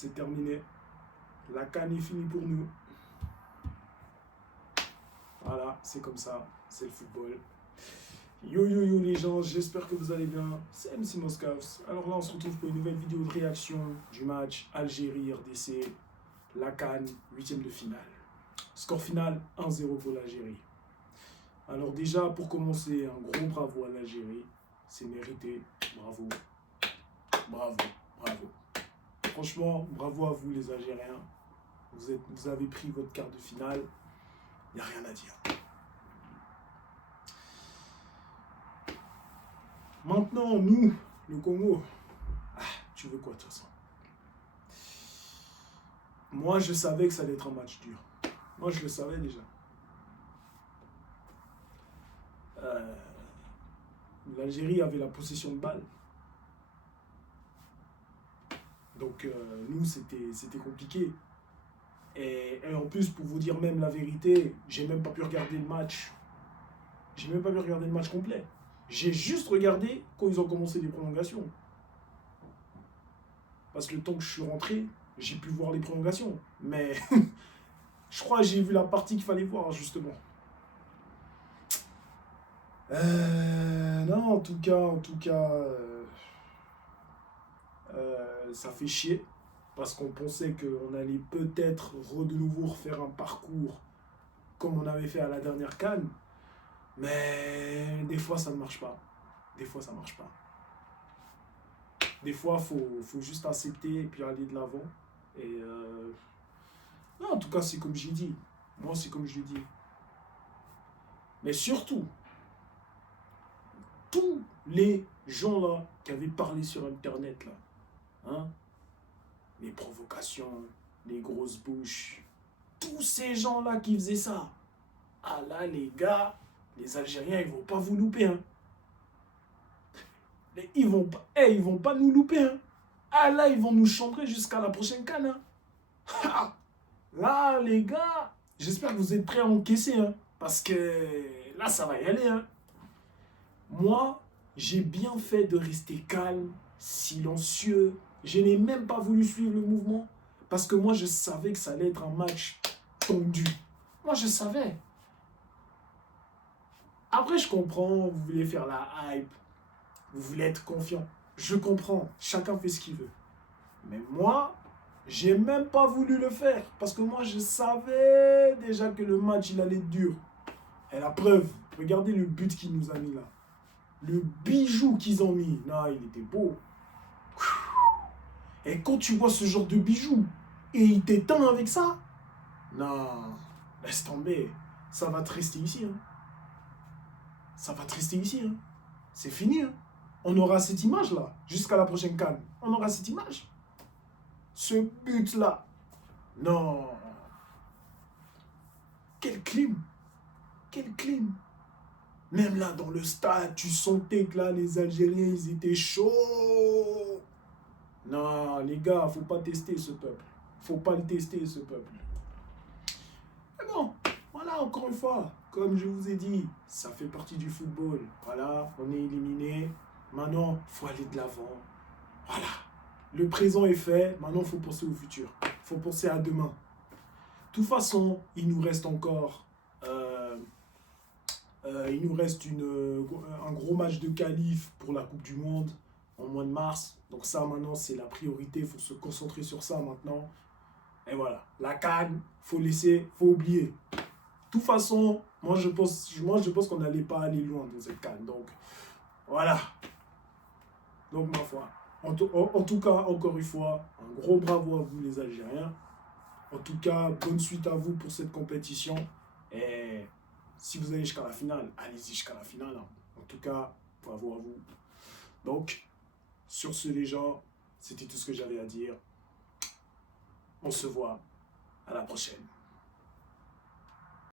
c'est terminé. La CAN est finie pour nous. Voilà, c'est comme ça, c'est le football. Yo yo yo les gens, j'espère que vous allez bien. C'est MC Moscavs. Alors là, on se retrouve pour une nouvelle vidéo de réaction du match Algérie-RDC, la CAN, 8e de finale. Score final 1-0 pour l'Algérie. Alors déjà, pour commencer, un gros bravo à l'Algérie. C'est mérité. Bravo. Bravo. Bravo. Franchement, bravo à vous les Algériens. Vous avez pris votre quart de finale. Il n'y a rien à dire. Maintenant, nous, le Congo, tu veux quoi de toute façon? Moi, je savais que ça allait être un match dur. Moi, je le savais déjà. L'Algérie avait la possession de balle. Donc, nous, c'était compliqué. Et en plus, pour vous dire même la vérité, j'ai même pas pu regarder le match. J'ai même pas pu regarder le match complet. J'ai juste regardé quand ils ont commencé les prolongations. Parce que le temps que je suis rentré, j'ai pu voir les prolongations. Mais je crois que j'ai vu la partie qu'il fallait voir, justement. Non, en tout cas, ça fait chier. Parce qu'on pensait qu'on allait peut-être de nouveau refaire un parcours comme on avait fait à la dernière CAN. Mais des fois, ça ne marche pas. Des fois, ça ne marche pas. Des fois, faut juste accepter et puis aller de l'avant. Et non, en tout cas, c'est comme j'ai dit. Moi, c'est comme je l'ai dit. Mais surtout, tous les gens là qui avaient parlé sur Internet, là, hein, les provocations, les grosses bouches, tous ces gens-là qui faisaient ça, ah là, les gars, les Algériens, ils vont pas vous louper, hein. Ils vont pas nous louper, hein. Ah là, ils vont nous chambrer jusqu'à la prochaine CAN, hein. Là, les gars, j'espère que vous êtes prêts à encaisser, hein, parce que là, ça va y aller, hein. Moi, j'ai bien fait de rester calme, silencieux. Je n'ai même pas voulu suivre le mouvement, parce que moi, je savais que ça allait être un match tendu. Moi, je savais. Après, je comprends, vous voulez faire la hype, vous voulez être confiant. Je comprends, chacun fait ce qu'il veut. Mais moi, j'ai même pas voulu le faire, parce que moi, je savais déjà que le match, il allait être dur. Et la preuve, regardez le but qu'il nous a mis là. Le bijou qu'ils ont mis, non, il était beau. Et quand tu vois ce genre de bijou, et il t'éteint avec ça, non, laisse tomber. Ça va te rester ici, hein. Ça va te rester ici, hein. C'est fini, hein. On aura cette image-là, jusqu'à la prochaine CAN. On aura cette image. Ce but-là, non. Quel clim. Quel clim. Même là, dans le stade, tu sentais que là, les Algériens, ils étaient chauds. Non, les gars, faut pas tester ce peuple. Faut pas le tester, ce peuple. Mais bon, voilà, encore une fois, comme je vous ai dit, ça fait partie du football. Voilà, on est éliminé. Maintenant, faut aller de l'avant. Voilà. Le présent est fait. Maintenant, il faut penser au futur. Il faut penser à demain. De toute façon, il nous reste encore... il nous reste un gros match de qualif pour la Coupe du Monde en mois de mars. Donc ça, maintenant, c'est la priorité. Il faut se concentrer sur ça maintenant. Et voilà. La CAN, faut oublier. De toute façon, moi, je pense qu'on n'allait pas aller loin dans cette CAN. Donc, voilà. Donc, ma foi. En tout cas, encore une fois, un gros bravo à vous, les Algériens. En tout cas, bonne suite à vous pour cette compétition. Et si vous allez jusqu'à la finale, allez-y jusqu'à la finale. En tout cas, bravo à vous. Donc, sur ce, les gens, c'était tout ce que j'avais à dire. On se voit à la prochaine.